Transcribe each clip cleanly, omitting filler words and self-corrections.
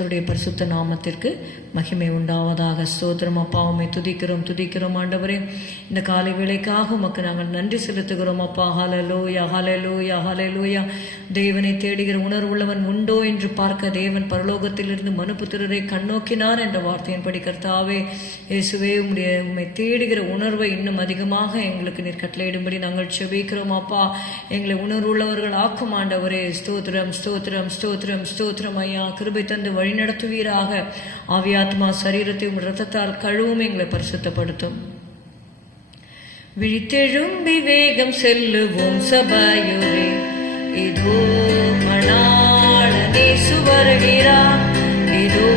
கர்த்தருடைய பரிசுத்த நாமத்திற்கு மகிமை உண்டாவதாக. ஸ்தோத்திரம் அப்பா, உம்மை துதிக்கிறோம் ஆண்டவரே. இந்த காலை வேளைக்காக உமக்கு நாங்கள் நன்றி செலுத்துகிறோம் அப்பா. ஹல்லேலூயா ஹல்லேலூயா ஹல்லேலூயா. தேவனை தேடுகிற உணர்வுள்ளவன் உண்டோ என்று பார்க்க தேவன் பரலோகத்திலிருந்து மனுபுத்திரரை கண்ணோக்கினார் என்ற வார்த்தையின்படி கர்த்தாவே இயேசுவே, உம்மை தேடுகிற உணர்வை இன்னும் அதிகமாக எங்களுக்கு நீர் கட்டளையிடும்படி நாங்கள் செபிக்கிறோம் அப்பா. எங்களை உணர்வுள்ளவர்கள் ஆக்கும் ஆண்டவரே. ஸ்தோத்திரம் ஸ்தோத்திரம் ஸ்தோத்திரம் ஸ்தோத்திரம் ஐயா. கிருபை தந்து வழி நடத்துவீராக. ஆவியாத்மா சரீரத்தை இரத்தத்தால் கழுவும் எங்களை பரிசுத்தப்படுத்தும். விழித்தெழும்பி வேகம் செல்லுவோம் சபையோரே, இதோ மணாளனே வருகிறார், இதோ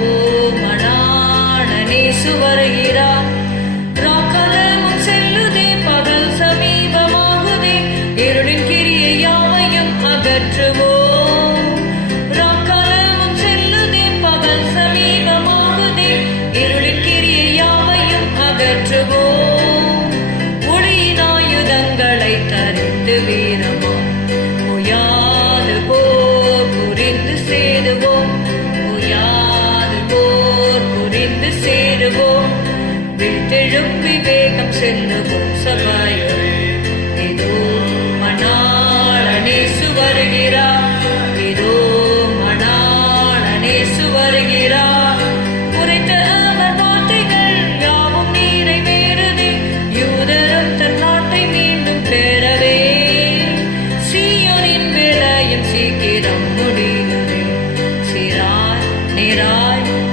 மணாளனே வருகிறார். ராக்கலமும் செல்லுதே, பகல் சமீபமாகுதே, இருளின் கிரியை யாவையும் அகற்றுவோம். ஒளியினாயுதங்களை தரித்து வீரமாம் ஓயாது போர் புரிந்து சேருவோம், ஓயாது போர் புரிந்து சேருவோம். விழித்தெழும்பி வேகம் செல்லுவோம் சபையோரே, இதோ மணாளனே வருகிறார், இதோ மணாளனே வருகிறார்.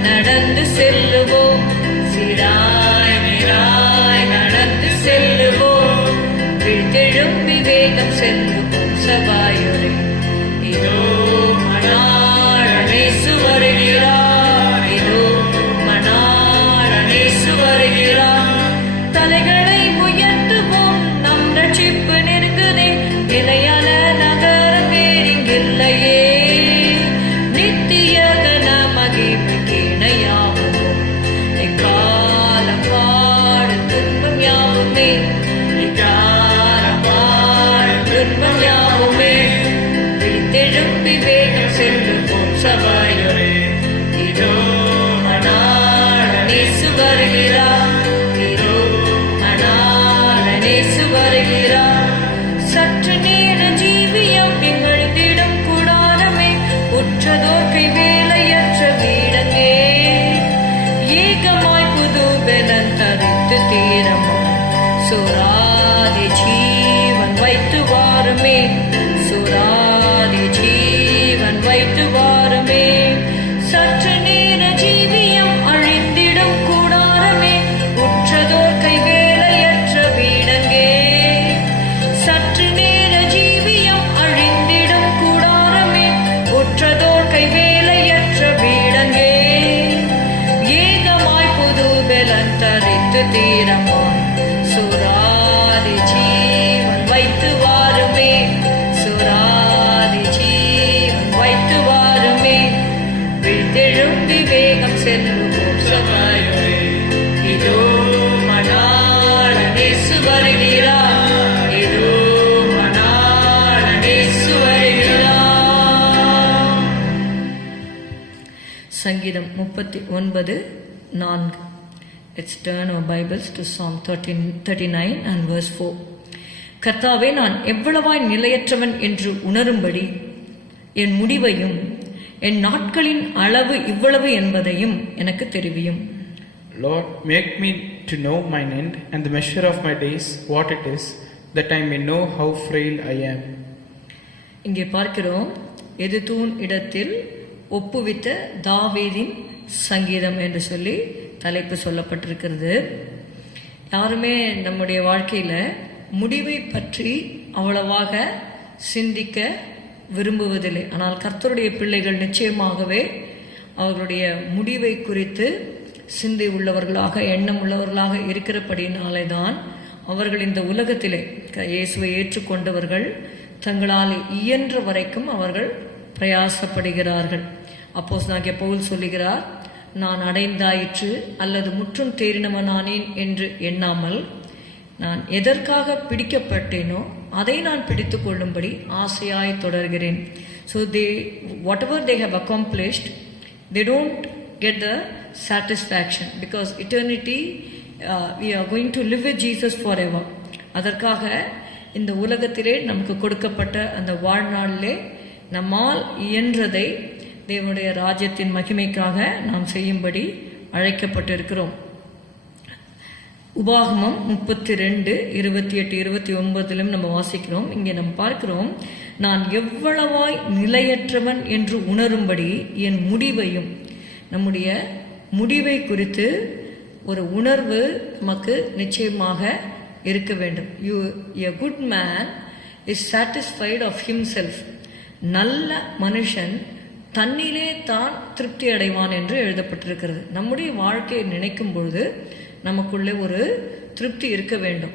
நடந்து செல்லுவோம், சீராய் நீராய் நடந்து செல்லுவோம். விழித்தெழும்பி வேகம் செல்லுவோம் சபையோரே, இதோ மணாளனே வருகிறார், இதோ மணாளனே வருகிறார். தலைகளை உயர்த்துவோம், நம் ரட்சிப்பு நெருங்குதே, நிலையான நகரம் வேறிங்கில்லையே. நித்திய கன மகிமைக்கு இணையாவோம், எக்காலம் பாடும் துன்பம் யாவுமே, எக்காலம் பாடும் துன்பம் யாவுமே. விழித்தெழும்பி வேகம் செல்லுவோம் சபையோரே, இதோ மணாளனே வருகிறார், இதோ மணாளனே வருகிறார். சற்று நேர ஜீவியம் எங்கள் திடம் கூடாரமே, உற்றதோர்க்கை வேலையற்ற வீடங்கே. ஏகமாய் புது பெலன் தரித்து தீரமாய் சோராதி ஜீவன் வைத்து வாருமே, சோராதி ஜீவன் வைத்து வாருமே. சற்று நேர ஜீவியம் அழிந்திடும் கூடாரமே, உற்றதோர்க்கை வேலையற்ற வீடங்கே. சற்று நேர ஜீவியம் அழிந்திடும் கூடாரமே, உற்றதோர்க்கை வேலையற்ற வீடங்கே. ஏகமாய் புது பெலன் தரித்து தீரமாய் சோராதி ஜீவன் வைத்து வாருமே, சோராதி ஜீவன் வைத்து வாருமே. விழித்தெழும்பி வேகம் செல்லுவோம் சபையோரே, இதோ மணாளனே வருகிறார், இதோ மணாளனே வருகிறார். சங்கீதம் 39:4. Let's turn our Bibles to Psalm 39 and verse 4. கர்த்தாவே, நான் எவ்வளவாய் நிலையற்றவன் என்று உணரும்படி என் முடிவையும் என் நாட்களின் அளவு இவ்வளவு என்பதையும் எனக்கு தெரிவியும். Lord, make me to know mine end and the measure of my days what it is, that I may know how frail I am. இங்கே பார்க்கிறோம், எதுதூன் இடத்தில் ஒப்புவித்த தாவீதின் சங்கீதம் என்று சொல்லி தலைப்பு சொல்லப்பட்டிருக்கிறது. யாருமே நம்முடைய வாழ்க்கையில முடிவை பற்றி அவ்வளவாக சிந்திக்க விரும்புவதில்லை. ஆனால் கர்த்தருடைய பிள்ளைகள் நிச்சயமாகவே அவர்களுடைய முடிவை குறித்து சிந்தை உள்ளவர்களாக, எண்ணம் உள்ளவர்களாக இருக்கிறபடினாலே தான் அவர்கள் இந்த உலகத்திலே இயேசுவை ஏற்றுக்கொண்டவர்கள் தங்களால் இயன்ற வரைக்கும் அவர்கள் பிரயாசப்படுகிறார்கள். அப்போஸ்தலனாகிய பவுல் சொல்லுகிறார், நான் அடைந்தாயிற்று அல்லது முற்றும் தேறினவனானேன் என்று எண்ணாமல் நான் எதற்காக பிடிக்கப்பட்டேனோ அதை நான் பிடித்து கொள்ளும்படி ஆசையாய் தொடர்கிறேன். So whatever they have accomplished, they don't get the satisfaction, because eternity we are going to live with Jesus forever. அதற்காக இந்த உலகத்திலே நமக்கு கொடுக்கப்பட்ட அந்த வாழ்நாளிலே நம்மால் இயன்றதை தேவனுடைய ராஜ்யத்தின் மகிமைக்காக நாம் செய்யும்படி அழைக்கப்பட்டிருக்கிறோம். உபாகமம் 32, 28, 29 நம்ம வாசிக்கிறோம். இங்கே நம்ம பார்க்கிறோம், நான் எவ்வளவாய் நிலையற்றவன் என்று உணரும்படி என் முடிவையும், நம்முடைய முடிவை குறித்து ஒரு உணர்வு நமக்கு நிச்சயமாக இருக்க வேண்டும். A good man is satisfied of himself. நல்ல மனுஷன் தன்னிலே தான் திருப்தி அடைவான் என்று எழுதப்பட்டிருக்கிறது. நம்முடைய வாழ்க்கையை நினைக்கும் பொழுது நமக்குள்ளே ஒரு திருப்தி இருக்க வேண்டும்.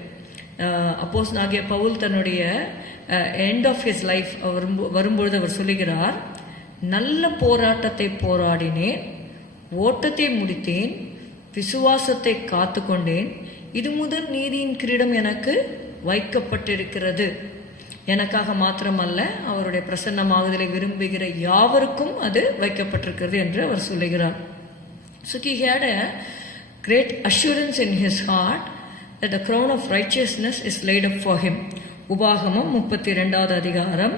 அப்போஸ்தலனாகிய பவுல் தன்னுடைய எண்ட் ஆஃப் ஹிஸ் லைஃப் வரும்பொழுது அவர் சொல்லுகிறார், நல்ல போராட்டத்தை போராடினேன், ஓட்டத்தை முடித்தேன், விசுவாசத்தை காத்து கொண்டேன், இது முதல் நீதியின் கிரீடம் எனக்கு வைக்கப்பட்டிருக்கிறது. எனக்காக மாத்திரமல்ல, அவருடைய பிரசன்னமாகுதலை விரும்புகிற யாவருக்கும் அது வைக்கப்பட்டிருக்கிறது என்று அவர் சொல்லுகிறார். So he had a great assurance in his heart that the crown of righteousness is laid up for him. உபாகமம் 32வது அதிகாரம்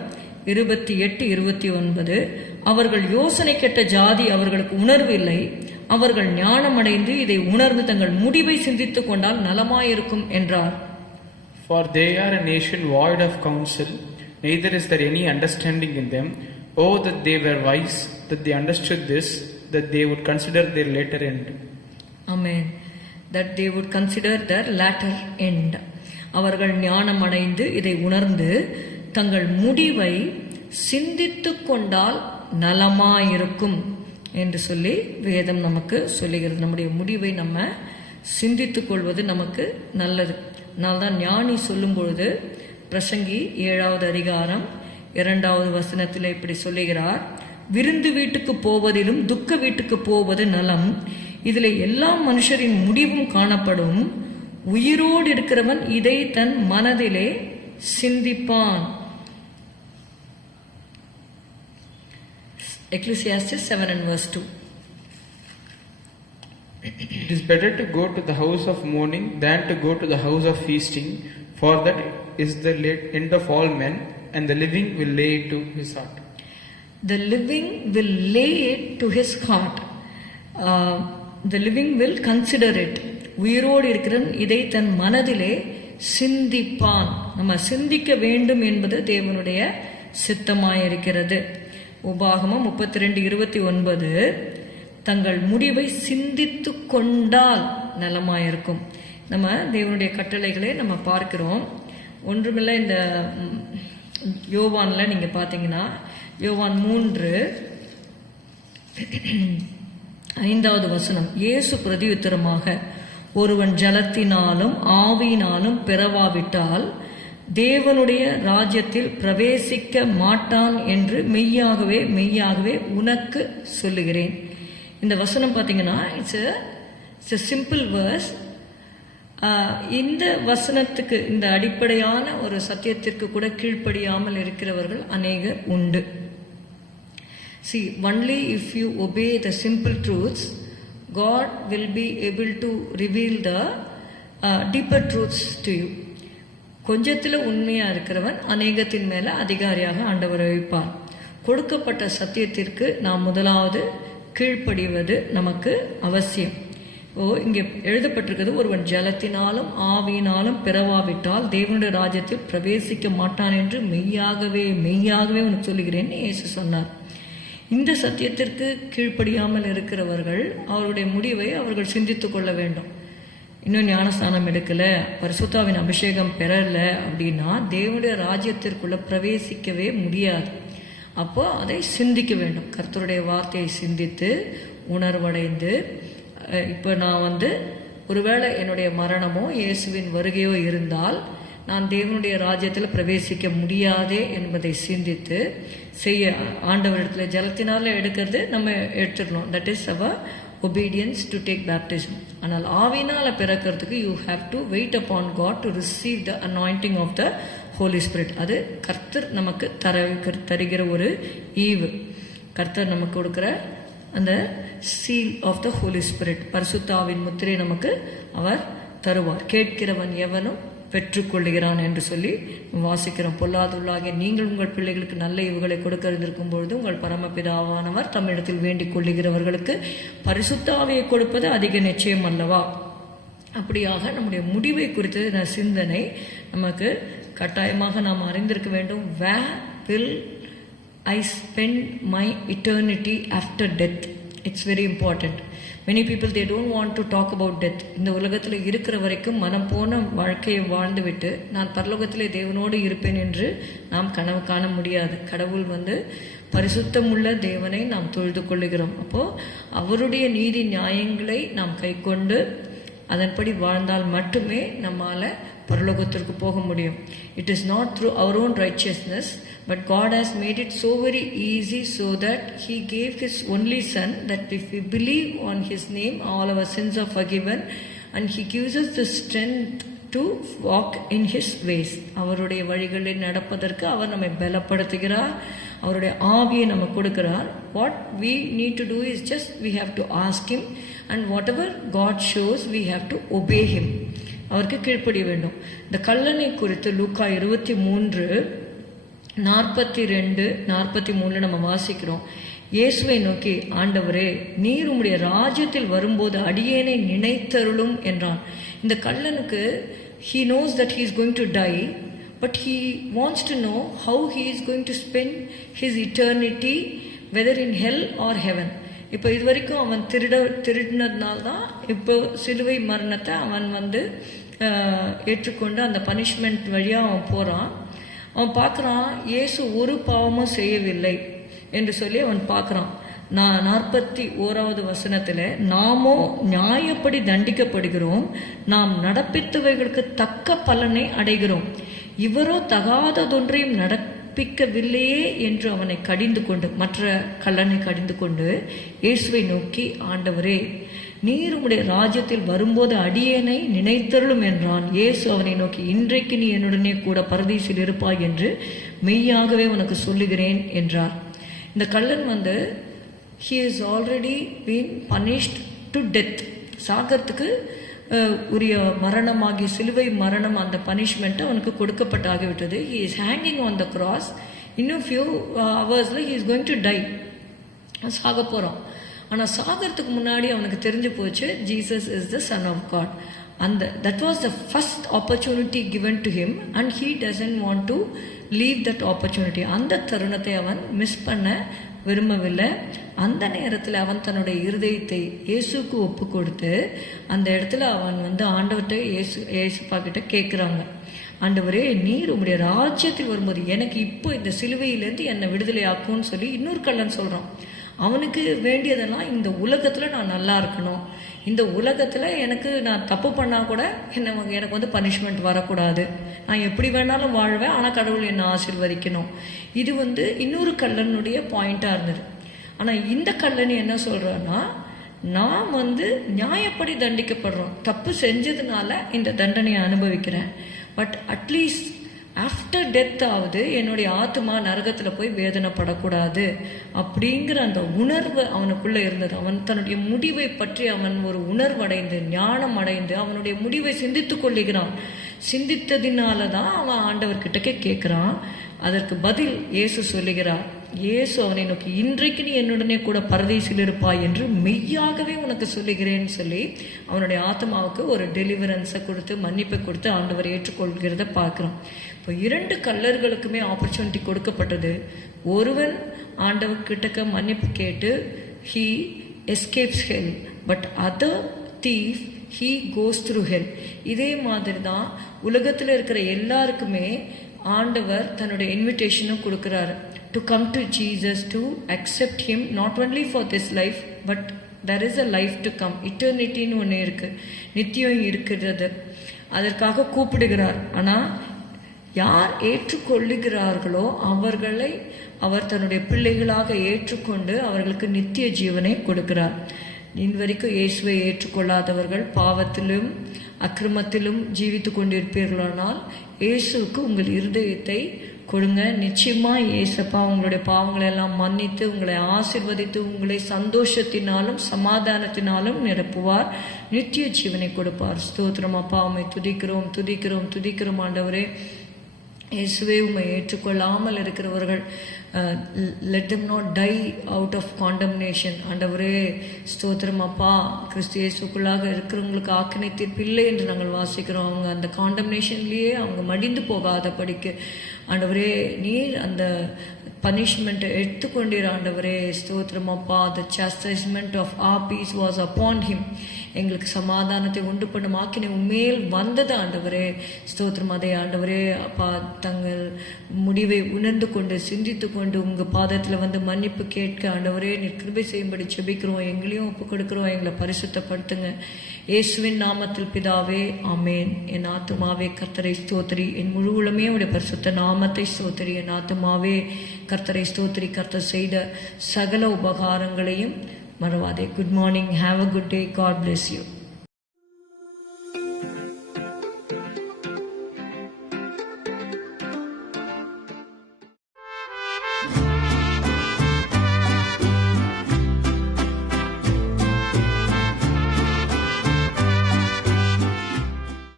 28, 29. அவர்கள் யோசனை கெட்ட ஜாதி, அவர்களுக்கு உணர்வு இல்லை, அவர்கள் ஞானமடைந்து இதை உணர்ந்து தங்கள் முடிவை சிந்தித்துக் கொண்டால் நலமாயிருக்கும் என்றார். For they are a nation void of counsel, neither is there any understanding in them. Oh, that they were wise, that they understood this, that they would consider their later end. Amen. That they would consider their latter end. அவர்கள் ஞானம் அடைந்து இதை உணர்ந்து தங்கள் முடிவை சிந்தித்துக் கொண்டால் நலமாயிருக்கும் என்று சொல்லி வேதம் நமக்கு சொல்லுகிறது. நம்முடைய முடிவை நம்ம சிந்தித்துக் கொள்வது நமக்கு நல்லது. அதனால்தான் ஞானி சொல்லும் பொழுது பிரசங்கி 7வது அதிகாரம் 2வது வசனத்தில் இப்படி சொல்லுகிறார், விருந்து வீட்டுக்கு போவதிலும் துக்க வீட்டுக்கு போவது நலம், இதில் எல்லா மனுஷரின் முடிவும் காணப்படும், உயிரோடு இருக்கிறவன் இதை தன் மனதிலே சிந்திப்பான். Ecclesiastes 7:2. It is better to go to the house of mourning than to go to the house of feasting, for that is the end of all men, and the living will lay it to his heart. The living will lay it to his heart. The living will consider it. உயிரோடு இருக்கிறவன் இதை தன் மனதிலே சிந்திப்பான். நம்ம சிந்திக்க வேண்டும் என்பது தேவனுடைய சித்தமாயிருக்கிறது. உபாகமம் 32:29. தங்கள் முடிவை சிந்தித்து கொண்டால் நலமாயிருக்கும். நம்ம தேவனுடைய கட்டளைகளை நம்ம பார்க்கிறோம். ஒன்றுமில்லை, இந்த யோவான்ல நீங்க பார்த்தீங்கன்னா யோவான் 3:5வது வசனம், இயேசு பிரதியுத்தரமாக, ஒருவன் ஜலத்தினாலும் ஆவியினாலும் பிறவாவிட்டால் தேவனுடைய ராஜ்யத்தில் பிரவேசிக்க மாட்டான் என்று மெய்யாகவே மெய்யாகவே உனக்கு சொல்லுகிறேன். இந்த வசனம் பார்த்தீங்கன்னா இட்ஸ் a simple verse. இந்த வசனத்துக்கு, இந்த அடிப்படையான ஒரு சத்தியத்திற்கு கூட கீழ்ப்படியாமல் இருக்கிறவர்கள் அநேகர் உண்டு. See, only if you obey the simple truths, God will be able to reveal the deeper truths to you. கொஞ்சத்தில் உண்மையா இருக்கிறவன் அநேகத்தின் மேல அதிகாரியாக ஆண்டவர் வைப்பார். கொடுக்கப்பட்ட சத்தியத்திற்கு நாம் முதலாவது கீழ்ப்படிவது நமக்கு அவசியம். இங்கே எழுதப்பட்டிருக்கிறது, ஒருவன் ஜலத்தினாலும் ஆவியினாலும் பிறவாவிட்டால் தேவனுடைய ராஜ்யத்தில் பிரவேசிக்க மாட்டான் என்று மெய்யாகவே மெய்யாகவே உனக்கு சொல்லுகிறேன்னு இயேசு சொன்னார். இந்த சத்தியத்திற்கு கீழ்ப்படியாமல் இருக்கிறவர்கள் அவருடைய முடிவை அவர்கள் சிந்தித்து கொள்ள வேண்டும். இன்னும் ஞானஸ்தானம் எடுக்கல, பரிசுத்தாவின் அபிஷேகம் பெறல அப்படின்னா தேவனுடைய ராஜ்யத்திற்குள்ள பிரவேசிக்கவே முடியாது. அப்போ அதை சிந்திக்க வேண்டும். கர்த்தருடைய வார்த்தையை சிந்தித்து உணர்வடைந்து, இப்போ நான் ஒருவேளை என்னுடைய மரணமோ இயேசுவின் வருகையோ இருந்தால் நான் தேவனுடைய ராஜ்யத்தில் பிரவேசிக்க முடியாதே என்பதை சிந்தித்து செய்ய ஆண்டவரிடத்தில் ஜலத்தினால எடுக்கிறது நம்ம எடுத்துடணும். That is our obedience to take baptism. ஆனால் ஆவியினால பிறக்கிறதுக்கு you have to wait upon God to receive the anointing of the Holy Spirit. அது கர்த்தர் நமக்கு தருகிற ஒரு ஈவு. கர்த்தர் நமக்கு கொடுக்கிற அந்த seal of the Holy Spirit, பரிசுத்தாவின் முத்திரை நமக்கு அவர் தருவார். கேட்கிறவன் எவனும் பெற்றுக்கொள்ளுகிறான் என்று சொல்லி வாசிக்கிறோம். பொல்லாதுள்ளாகிய நீங்கள் உங்கள் பிள்ளைகளுக்கு நல்ல ஈவுகளை கொடுக்கிறதிருக்கும் பொழுது உங்கள் பரமபிதாவானவர் தம்மிடத்தில் வேண்டிக் கொள்ளுகிறவர்களுக்கு பரிசுத்தாவியை கொடுப்பது அதிக நிச்சயம் அல்லவா? அப்படியாக நம்முடைய முடிவை குறித்த சிந்தனை நமக்கு கட்டாயமாக நாம் அறிந்திருக்க வேண்டும். Where will I spend my eternity after death? It's very important. Many people, they don't want to talk about death. இந்த உலகத்தில் இருக்கிற வரைக்கும் மனம் போன வாழ்க்கையை வாழ்ந்துவிட்டு நான் பரலோகத்திலே தேவனோடு இருப்பேன் என்று நாம் கனவு காண முடியாது. கடவுள் பரிசுத்தமுள்ள தேவனை நாம் தொழுது கொள்ளுகிறோம். அப்போது அவருடைய நீதி நியாயங்களை நாம் கை கொண்டு அதன்படி வாழ்ந்தால் மட்டுமே நம்மால் பரலோகத்திற்கு போக முடியும். It is not through our own righteousness, but God has made it so very easy so that He gave His only Son, that if we believe on His name, all our sins are forgiven, and He gives us the strength to walk in His ways. அவருடைய வழிகளில் நடப்பதற்கு அவர் நம்மை பலப்படுத்துகிறார், அவருடைய ஆவியை நம்ம கொடுக்கிறார். What we need to do is just we have to ask Him, and whatever God shows we have to obey Him. அவருக்கு கீழ்ப்படிய வேண்டும். இந்த கல்லணை குறித்து லூக்கா 23:42-43 நம்ம வாசிக்கிறோம். இயேசுவை நோக்கி, ஆண்டவரே, நீர் உம்முடைய ராஜ்யத்தில் வரும்போது அடியேனை நினைத்தருளும் என்றான். இந்த கல்லனுக்கு he knows that he is going to die, but he wants to know how he is going to spend his eternity, whether in hell or heaven. இப்போ இது வரைக்கும் அவன் திருடினதுனால்தான் இப்போ சிலுவை மரணத்தை அவன் ஏற்றுக்கொண்டு அந்த பனிஷ்மெண்ட் வழியாக அவன் போகிறான். அவன் பார்க்குறான், இயேசு ஒரு பாவமும் செய்யவில்லை என்று சொல்லி அவன் பார்க்குறான். 41வது வசனத்தில், நாமோ நியாயப்படி தண்டிக்கப்படுகிறோம், நாம் நடப்பித்தவைகளுக்கு தக்க பலனை அடைகிறோம், இவரோ தகாததொன்றையும் நடப்பிக்கவில்லையே என்று அவனை கடிந்து கொண்டு, மற்ற கல்லனை கடிந்து கொண்டு இயேசுவை நோக்கி, ஆண்டவரே, நீர் உம்முடைய ராஜ்யத்தில் வரும்போது அடியேனை நினைத்தருளும் என்றான். இயேசு அவனை நோக்கி, இன்றைக்கு நீ என்னுடனே கூட பரதீசில் இருப்பாய் என்று மெய்யாகவே உனக்கு சொல்லுகிறேன் என்றார். இந்த கள்ளன் he is already been punished to death. சாகரத்துக்கு உரிய மரணமாகிய சிலுவை மரணம், அந்த பனிஷ்மெண்ட் அவனுக்கு கொடுக்கப்பட்டாகிவிட்டது. he is hanging on the cross. இன்னும் few hoursல he is going to die. சாக போகிறான். ஆனால் சாகரத்துக்கு முன்னாடி அவனுக்கு தெரிஞ்சு போச்சு, Jesus is the Son of God. that was the first opportunity given to him, and he doesn't want to leave that opportunity. அந்த தருணத்தை அவன் மிஸ் பண்ண விரும்பவில்லை. அந்த நேரத்தில் அவன் தன்னுடைய இருதயத்தை இயேசுக்கு ஒப்பு கொடுத்து அந்த இடத்துல அவன் ஆண்டவர்கிட்ட இயேசுப்பா கிட்ட கேட்குறாங்க, ஆண்டவரே, நீர் உம்முடைய ராஜ்யத்தில் வரும்போது எனக்கு இப்போ இந்த சிலுவையிலேருந்து என்னை விடுதலை ஆக்கும்னு சொல்லி இன்னொரு கள்ளன் சொல்கிறான். அவனுக்கு வேண்டியதெல்லாம் இந்த உலகத்தில் நான் நல்லா இருக்கணும், இந்த உலகத்தில் நான் தப்பு பண்ணால் கூட எனக்கு பனிஷ்மெண்ட் வரக்கூடாது, நான் எப்படி வேணாலும் வாழ்வேன், ஆனால் கடவுள் என்னை ஆசீர்வதிக்கணும். இது இன்னொரு கள்ளனுடைய பாயிண்டாக இருந்தது. ஆனால் இந்த கள்ளன் என்ன சொல்கிறான்னா, நான் நியாயப்படி தண்டிக்கப்படுறோம், தப்பு செஞ்சதுனால இந்த தண்டனையை அனுபவிக்கிறேன், பட் அட்லீஸ்ட் ஆஃப்டர் டெத் ஆகுது என்னுடைய ஆத்மா நரகத்தில் போய் வேதனைப்படக்கூடாது அப்படிங்கிற அந்த உணர்வு அவனுக்குள்ளே இருந்தது. அவன் தன்னுடைய முடிவை பற்றி அவன் ஒரு உணர்வடைந்து ஞானம் அடைந்து அவனுடைய முடிவை சிந்தித்து கொள்ளுகிறான். சிந்தித்ததினால தான் அவன் ஆண்டவர்கிட்டக்கே கேட்குறான். அதற்கு பதில் இயேசு சொல்லுகிறார். இயேசு அவனை நோக்கி, இன்றைக்கு நீ என்னுடனே கூட பரதீசில் இருப்பாய் என்று மெய்யாகவே உனக்கு சொல்லுகிறேன்னு சொல்லி அவனுடைய ஆத்மாவுக்கு ஒரு டெலிவரன்ஸை கொடுத்து மன்னிப்பை கொடுத்து ஆண்டவர் ஏற்றுக்கொள்கிறத பார்க்குறோம். இப்போ 2 கள்ளர்களுக்குமே ஆப்பர்ச்சுனிட்டி கொடுக்கப்பட்டது. ஒருவன் ஆண்டவர்கிட்டக்க மன்னிப்பு கேட்டு he escapes hell, but other thief he goes through hell. இதே மாதிரி தான் உலகத்தில் இருக்கிற எல்லாருக்குமே ஆண்டவர் தன்னுடைய இன்விடேஷனும் கொடுக்குறாரு. To come to Jesus, to accept Him, not only for this life, but there is a life to come. Eternity-ன்னு ஒன்று இருக்கு, நித்தியம் இருக்கிறது, அதற்காக கூப்பிடுகிறார். ஆனால் யார் ஏற்றுக்கொள்ளுகிறார்களோ அவர்களை அவர் தன்னுடைய பிள்ளைகளாக ஏற்றுக்கொண்டு அவர்களுக்கு நித்திய ஜீவனை கொடுக்கிறார். இதுவரைக்கும் இயேசுவை ஏற்றுக்கொள்ளாதவர்கள் பாவத்திலும் அக்கிரமத்திலும் ஜீவித்து கொண்டிருப்பீர்களானால் இயேசுவுக்கு உங்கள் இருதயத்தை கொடுங்க. நிச்சயமாக ஏசப்பா உங்களுடைய பாவங்களை எல்லாம் மன்னித்து உங்களை ஆசீர்வதித்து உங்களை சந்தோஷத்தினாலும் சமாதானத்தினாலும் நிரப்புவார். நித்திய ஜீவனை கொடுப்பார். ஸ்தோத்திரம் அப்பா, உம்மை துதிக்கிறோம் துதிக்கிறோம் துதிக்கிறோம் ஆண்டவரே. இயேசுவே, உம்மை ஏற்றுக்கொள்ளாமல் இருக்கிறவர்கள் let them not die out of condemnation. ஆண்டவரே ஸ்தோத்திரம் அப்பா, கிறிஸ்து இயேசுக்குள்ளாக இருக்கிறவங்களுக்கு ஆக்கினை தீர்ப்பு இல்லை என்று நாங்கள் வாசிக்கிறோம். அவங்க அந்த காண்டம்னேஷன்லேயே அவங்க மடிந்து போகாத படிக்க ஆண்டவரே நீர் அந்த பனிஷ்மெண்ட்டை எடுத்துக்கொண்டீர் ஆண்டவரே. ஸ்தோத்திரம் அப்பா, the chastisement of our peace was upon him. எங்களுக்கு சமாதானத்தை உண்டு பண்ணும் ஆக்கினை உண்மையில் வந்தது ஆண்டவரே. ஸ்தோத்திரம். அதே ஆண்டவரே அப்பா, தங்கள் முடிவை உணர்ந்து கொண்டு சிந்தித்து கொண்டு உங்கள் பாதத்தில் வந்து மன்னிப்பு கேட்க ஆண்டவரே நீர் கிருபை செய்யும்படி ஜெபிக்கிறோம். எங்களையும் ஒப்பு கொடுக்கிறோம். எங்களை பரிசுத்தப்படுத்துங்க இயேசுவின் நாமத்தில் பிதாவே, ஆமேன். என் ஆத்துமாவே கர்த்தரை ஸ்தோத்திரி, என் முழு உளமே உடைய பரிசுத்த நாமத்தை ஸ்தோத்திரி. என் ஆத்துமாவே கர்த்தரை ஸ்தோத்திரி, கர்த்தர் செய்த சகல உபகாரங்களையும் மறவாதே. Good morning. Have a good day. God bless you.